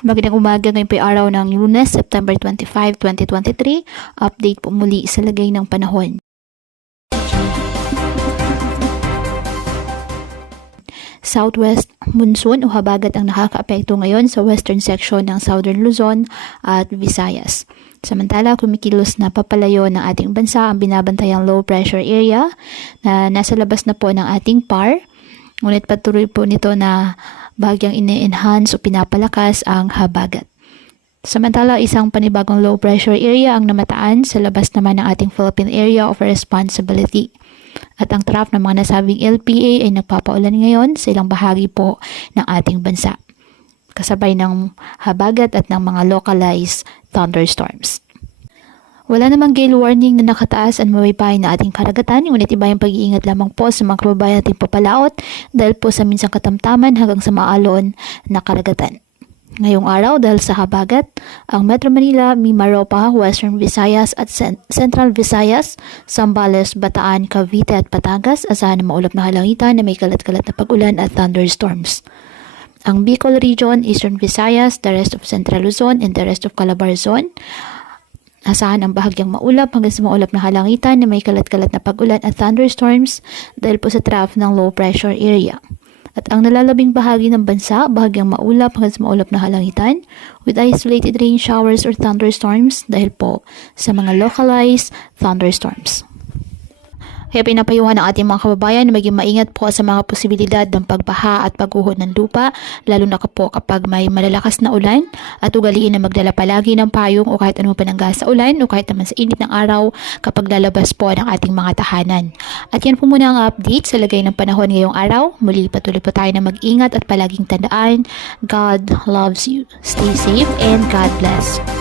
Magandang umaga, ngayon po ay araw ng Lunes, September 25, 2023. Update po muli sa lagay ng panahon. Southwest monsoon o habagat ang nakakaapekto ngayon sa western section ng Southern Luzon at Visayas. Samantala, kumikilos na papalayo ng ating bansa ang binabantayang low pressure area na nasa labas na po ng ating PAR. Ngunit patuloy po nito na bahagyang ini-enhance o pinapalakas ang habagat. Samantala, isang panibagong low pressure area ang namataan sa labas naman ng ating Philippine Area of Responsibility. At ang trough ng mga nasabing LPA ay nagpapaulan ngayon sa ilang bahagi po ng ating bansa, kasabay ng habagat at ng mga localized thunderstorms. Wala namang gale warning na nakataas at mawaypay na ating karagatan, ngunit iba yung pag-iingat lamang po sa mga kababayan nating papalaot dahil po sa minsang katamtaman hanggang sa maalon na karagatan. Ngayong araw, dahil sa habagat, ang Metro Manila, Mimaropa, Western Visayas at Central Visayas, Zambales, Bataan, Cavite at Batangas, asahan na maulap na halangitan na may kalat-kalat na pag-ulan at thunderstorms. Ang Bicol Region, Eastern Visayas, the rest of Central Luzon and the rest of Calabar Zone, asahan ang bahagyang maulap hanggang sa maulap na halangitan na may kalat-kalat na pag-ulan at thunderstorms dahil po sa trough ng low pressure area. At ang nalalabing bahagi ng bansa, bahagyang maulap hanggang sa maulap na halangitan with isolated rain showers or thunderstorms dahil po sa mga localized thunderstorms. Kaya pinapayuhan ng ating mga kababayan na maging maingat po sa mga posibilidad ng pagbaha at pagguho ng lupa, lalo na po kapag may malalakas na ulan, at ugaliin na magdala palagi ng payong o kahit anong panangga sa ulan o kahit naman sa init ng araw kapag lalabas po ng ating mga tahanan. At yan po muna ang update sa lagay ng panahon ngayong araw. Muli patuloy po tayo na mag-ingat at palaging tandaan, God loves you. Stay safe and God bless.